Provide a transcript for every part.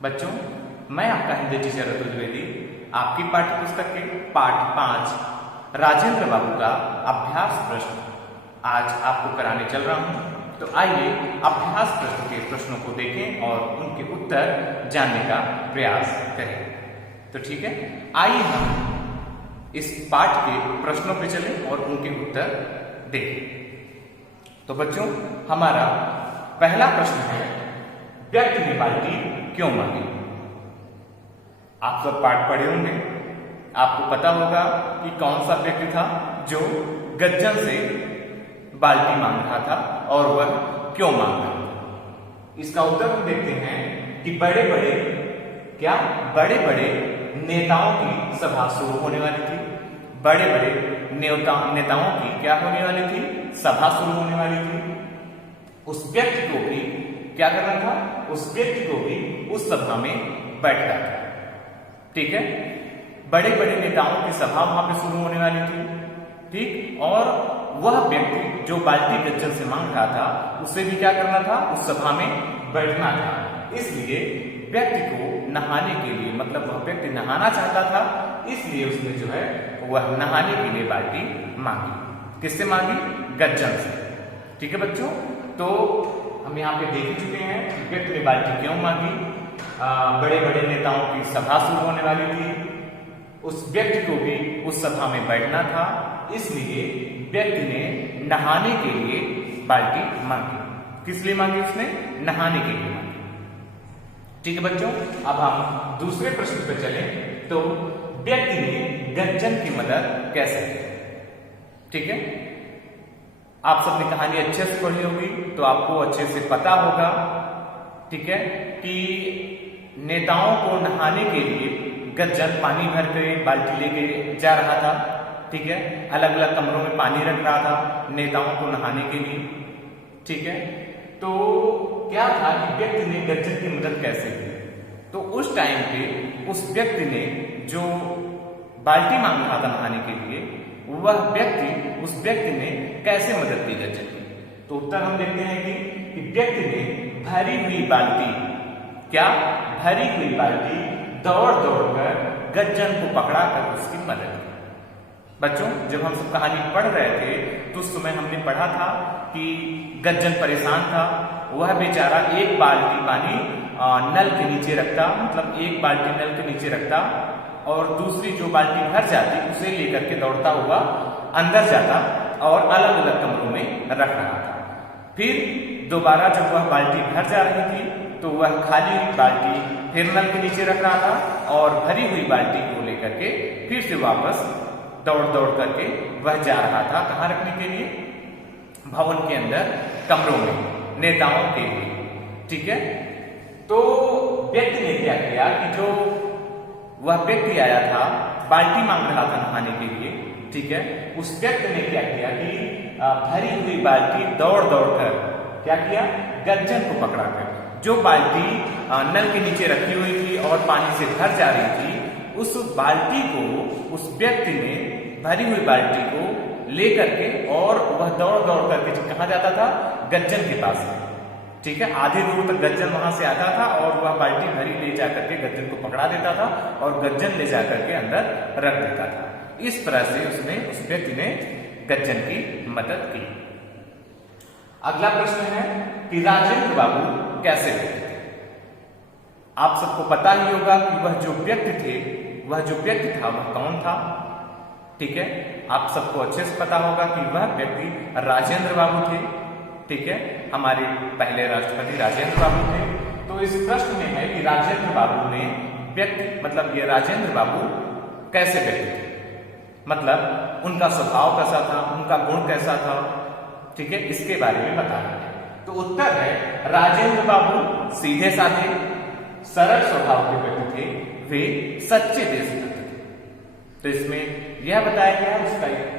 बच्चों, मैं आपका हिंदी टीचर अतुल द्विवेदी आपकी पाठ्य पुस्तक के पाठ 5 राजेंद्र बाबू का अभ्यास प्रश्न आज आपको कराने चल रहा हूं। तो आइए अभ्यास प्रश्न के प्रश्नों को देखें और उनके उत्तर जानने का प्रयास करें। तो ठीक है, आइए हम इस पाठ के प्रश्नों पे चलें और उनके उत्तर देखें। तो बच्चों, हमारा पहला प्रश्न है, व्यक्ति ने बाल्टी क्यों मांगी? आप सब पाठ पढ़े होंगे, आपको पता होगा कि कौन सा व्यक्ति था जो गज्जन से बाल्टी मांग रहा था और वह क्यों मांग रहा था। इसका उत्तर हम देखते हैं कि बड़े बड़े नेताओं की सभा शुरू होने वाली थी। बड़े बड़े नेताओं की क्या होने वाली थी? सभा शुरू होने वाली थी। उस व्यक्ति को भी क्या करना था? उस व्यक्ति को भी उस सभा में बैठना था। ठीक है, बड़े बड़े नेताओं की सभा वहां पे शुरू होने वाली थी। ठीक, और वह व्यक्ति जो बाल्टी गज्जन से मांग रहा था उसे भी क्या करना था? उस सभा में बैठना था। इसलिए व्यक्ति को नहाने के लिए, मतलब वह व्यक्ति नहाना चाहता था, इसलिए उसने जो है वह नहाने के लिए बाल्टी मांगी। किससे मांगी? गज्जन से। ठीक है बच्चों, तो हम यहाँ पे देख चुके हैं कि व्यक्ति ने बाल्टी क्यों मांगी। बड़े बड़े नेताओं की सभा शुरू होने वाली थी, उस व्यक्ति को भी उस सभा में बैठना था, इसलिए व्यक्ति ने नहाने के लिए बाल्टी मांगी। किस लिए मांगी? उसने नहाने के लिए मांगी। ठीक है बच्चों, अब हम दूसरे प्रश्न पर चलें। तो व्यक्ति ने गज्जन की मदद कैसे की? ठीक है, आप सबने कहानी अच्छे से पढ़ी होगी तो आपको अच्छे से पता होगा, ठीक है, कि नेताओं को नहाने के लिए गज्जन पानी भर के बाल्टी लेके जा रहा था। ठीक है, अलग अलग कमरों में पानी रख रहा था नेताओं को नहाने के लिए। ठीक है, तो क्या था कि व्यक्ति ने गज्जन की मदद कैसे की? तो उस टाइम पे उस व्यक्ति ने जो बाल्टी मांग रहा था नहाने के लिए, वह व्यक्ति, उस व्यक्ति ने कैसे मदद की गज्जन की? तो उत्तर हम देखते हैं कि व्यक्ति ने भरी हुई बाल्टी, क्या भरी हुई बाल्टी दौड़ कर गज्जन को पकड़ा कर उसकी मदद की। बच्चों, जब हम सब कहानी पढ़ रहे थे तो उस समय हमने पढ़ा था कि गज्जन परेशान था। वह बेचारा एक बाल्टी पानी नल के नीचे रखता, मतलब एक बाल्टी नल के नीचे रखता और दूसरी जो बाल्टी भर जाती उसे लेकर के दौड़ता हुआ अंदर जाता और अलग अलग कमरों में रख रहा था। फिर दोबारा जब वह बाल्टी भर जा रही थी तो वह खाली बाल्टी फिर नल के नीचे रख रहा था और भरी हुई बाल्टी को लेकर के फिर से वापस दौड़ करके वह जा रहा था। कहाँ रखने के लिए? भवन के अंदर कमरों में, नेताओं के लिए। ठीक है, तो व्यक्ति ने क्या किया कि जो वह व्यक्ति आया था बाल्टी मांग रहा था नहाने के लिए, ठीक है, उस व्यक्ति ने क्या किया कि भरी हुई बाल्टी दौड़ कर क्या किया? गज्जन को पकड़ा कर, जो बाल्टी नल के नीचे रखी हुई थी और पानी से भर जा रही थी, उस बाल्टी को उस व्यक्ति ने, भरी हुई बाल्टी को लेकर के, और वह दौड़ करके कहाँ जाता था? गज्जन के पास। ठीक है, आधी दूर तक गज्जन वहां से आता था और वह बाल्टी भरी ले जाकर के गज्जन को पकड़ा देता था और गज्जन ले जाकर के अंदर रख देता था। इस तरह से उस व्यक्ति ने गज्जन की मदद की। अगला प्रश्न है कि राजेंद्र बाबू कैसे व्यक्ति थे? आप सबको पता ही होगा कि वह जो व्यक्ति थे, वह जो व्यक्ति था वह कौन था? ठीक है, आप सबको अच्छे से पता होगा कि वह व्यक्ति राजेंद्र बाबू थे। ठीक है, हमारे पहले राष्ट्रपति राजेंद्र बाबू थे। तो इस प्रश्न में है कि राजेंद्र बाबू ने व्यक्ति, मतलब ये राजेंद्र बाबू कैसे व्यक्ति थे, मतलब उनका स्वभाव कैसा था, उनका गुण कैसा था। ठीक है, इसके बारे में बताना है। तो उत्तर है, राजेंद्र बाबू सीधे साधे सरल स्वभाव के व्यक्ति थे, वे सच्चे देशभक्त थे। तो इसमें यह बताया गया,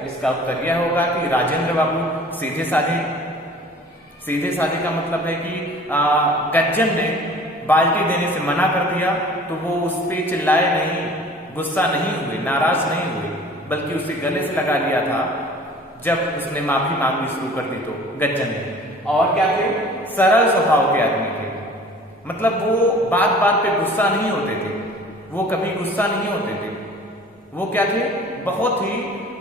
इसका उत्तर यह होगा कि राजेंद्र बाबू सीधे साधे का मतलब है कि गज्जन ने बाल्टी देने से मना कर दिया तो वो उस पर चिल्लाए नहीं, गुस्सा नहीं हुए, नाराज नहीं हुए, बल्कि उसे गले से लगा लिया था जब उसने माफी मांगनी शुरू कर दी तो गज्जन ने। और क्या थे? सरल स्वभाव के आदमी थे। मतलब वो बात बात पे गुस्सा नहीं होते थे, वो कभी गुस्सा नहीं होते थे। वो क्या थे? बहुत ही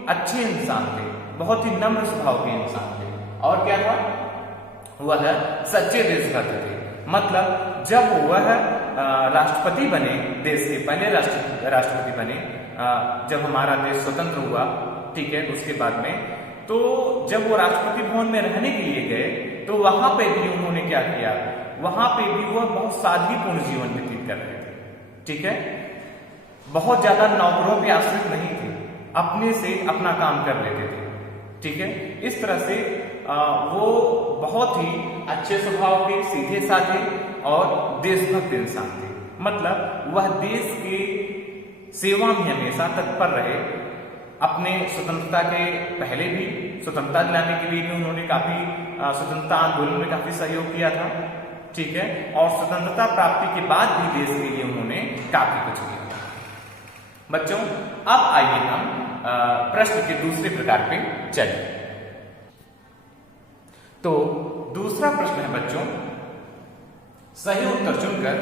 अच्छे इंसान थे, बहुत ही नम्र स्वभाव के इंसान थे। और क्या था? वह सच्चे देशभक्त थे। मतलब जब वह राष्ट्रपति बने, देश के पहले राष्ट्रपति बने, जब हमारा देश स्वतंत्र हुआ, ठीक है, उसके बाद में, तो जब वो राष्ट्रपति भवन में रहने के लिए गए तो वहां पे भी उन्होंने क्या किया? वहां पे भी वह बहुत सादगीपूर्ण जीवन व्यतीत कर रहे थे, ठीक है। बहुत ज्यादा नौकरों पे आश्रित नहीं थे, अपने से अपना काम कर लेते थे, ठीक है। इस तरह से वो बहुत ही अच्छे स्वभाव के, सीधे साधे और देशभक्त इंसान थे। मतलब वह देश के सेवा में हमेशा तत्पर रहे। अपने स्वतंत्रता के पहले भी, स्वतंत्रता दिलाने के लिए भी उन्होंने काफी स्वतंत्रता आंदोलन में काफी सहयोग किया था, ठीक है। और स्वतंत्रता प्राप्ति के बाद भी देश के लिए उन्होंने काफी कुछ किया। बच्चों, अब आइए हम प्रश्न के दूसरे प्रकार पे चलें। तो दूसरा प्रश्न है बच्चों, सही उत्तर चुनकर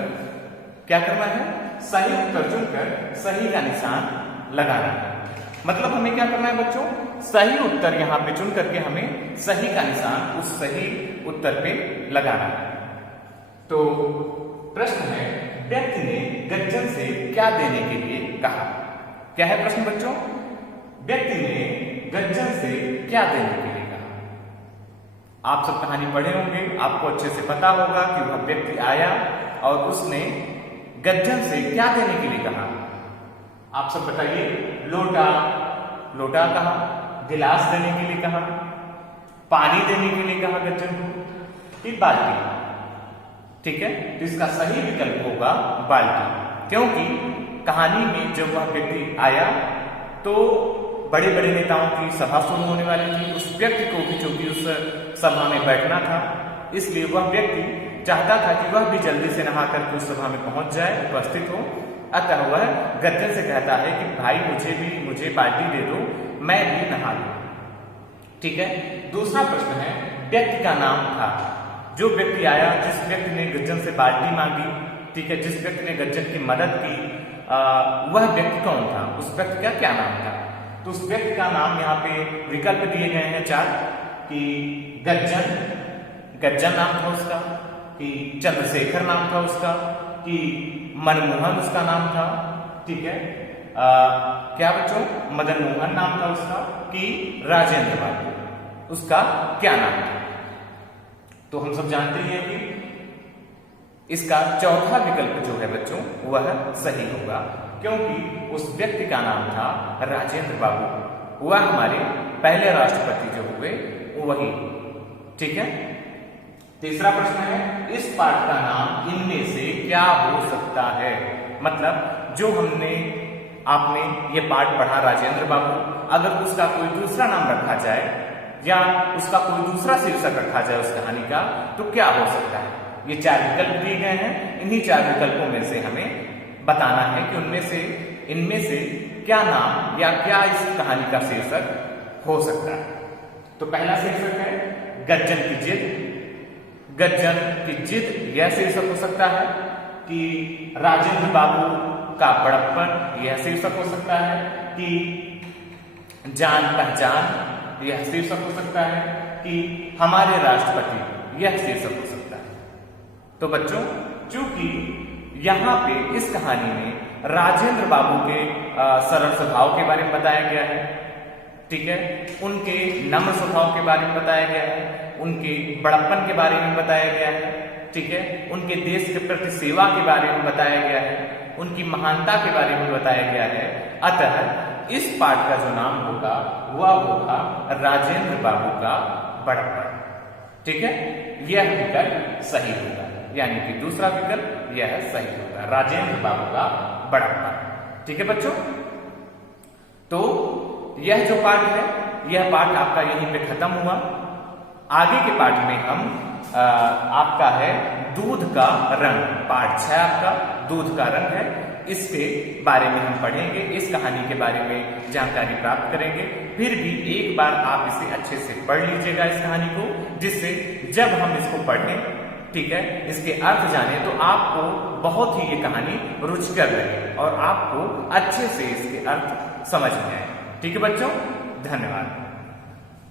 क्या करना है? सही उत्तर चुनकर सही का निशान लगाना है। मतलब हमें क्या करना है बच्चों? सही उत्तर यहां पे चुन करके हमें सही का निशान उस सही उत्तर पे लगाना है। तो प्रश्न है, व्यक्ति ने गज्जन से क्या देने के लिए कहा? क्या है प्रश्न बच्चों? व्यक्ति ने गज्जन से क्या देने के लिए कहा? आप सब कहानी पढ़े होंगे, आपको अच्छे से पता होगा कि वह व्यक्ति आया और उसने गज्जन से क्या देने के लिए कहा। आप सब बताइए। लोटा कहा, गिलास देने के लिए कहा, पानी देने के लिए कहा गज्जन को, कि बाल्टी, ठीक है। तो इसका सही विकल्प होगा बाल्टी, क्योंकि कहानी में जब वह व्यक्ति आया तो बड़े बड़े नेताओं की सभा शुरू होने वाली थी। उस व्यक्ति को भी जो कि उस सभा में बैठना था, इसलिए वह व्यक्ति चाहता था कि वह भी जल्दी से नहा करके उस सभा में पहुंच जाए, उपस्थित हो। अतः वह गज्जन से कहता है कि भाई मुझे बाल्टी दे दो, मैं भी नहा लूं, ठीक है। दूसरा प्रश्न है, व्यक्ति का नाम था। जो व्यक्ति आया, जिस व्यक्ति ने गज्जन से बाल्टी मांगी, ठीक है, जिस व्यक्ति ने गज्जन की मदद की, वह व्यक्ति कौन था? उस व्यक्ति का क्या नाम था? तो उस व्यक्ति का नाम यहाँ पे विकल्प दिए गए हैं 4, कि गज्जन नाम था उसका, कि चंद्रशेखर नाम था उसका, कि मनमोहन उसका नाम था, ठीक है। क्या बच्चों? मदन मोहन नाम था उसका, कि राजेंद्र बाबू उसका क्या नाम था? तो हम सब जानते हैं कि इसका चौथा विकल्प जो है बच्चों वह सही होगा, क्योंकि उस व्यक्ति का नाम था राजेंद्र बाबू। वह हमारे पहले राष्ट्रपति जो हुए वही, ठीक है। तीसरा प्रश्न है, इस पाठ का नाम इनमें से क्या हो सकता है? मतलब जो आपने ये पाठ पढ़ा राजेंद्र बाबू, अगर उसका कोई दूसरा नाम रखा जाए या उसका कोई दूसरा शीर्षक रखा जाए उस कहानी का, तो क्या हो सकता है? ये 4 विकल्प दिए गए हैं। इन्हीं 4 विकल्पों में से हमें बताना है कि इनमें से क्या नाम या क्या इस कहानी का शीर्षक हो सकता है। तो पहला शीर्षक है गज्जन की जिद। गज्जन की जिद यह शीर्षक हो सकता है, कि राजेंद्र बाबू का बड़प्पन यह शीर्षक हो सकता है, कि जान पहचान यह शीर्षक हो सकता है, कि हमारे राष्ट्रपति यह शीर्षक हो सकता है। तो बच्चों, चूंकि यहाँ पे इस कहानी में राजेंद्र बाबू के सरल स्वभाव के बारे में बताया गया है, ठीक है, उनके नम्र स्वभाव के बारे में बताया गया है, उनके बड़प्पन के बारे में बताया गया है, ठीक है, उनके देश के प्रति सेवा के बारे में बताया गया है, उनकी महानता के बारे में बताया गया है। अतः इस पाठ का जो नाम होगा वह होगा राजेंद्र बाबू का बड़प्पन, ठीक है। यह विकल्प सही होगा, यानी कि दूसरा विकल्प यह सही होगा, राजेंद्र बाबू का बड़प्पन, ठीक है बच्चों। तो यह जो पाठ है, यह पाठ आपका यहीं पे खत्म हुआ। आगे के पाठ में हम आपका है दूध का रंग, पाठ 6 आपका दूध का रंग है। इसके बारे में हम पढ़ेंगे, इस कहानी के बारे में जानकारी प्राप्त करेंगे। फिर भी एक बार आप इसे अच्छे से पढ़ लीजिएगा इस कहानी को, जिससे जब हम इसको पढ़ें ठीक है, इसके अर्थ जाने तो आपको बहुत ही ये कहानी रुचिकर लगे और आपको अच्छे से इसके अर्थ समझ में आए। ठीक है बच्चों, धन्यवाद।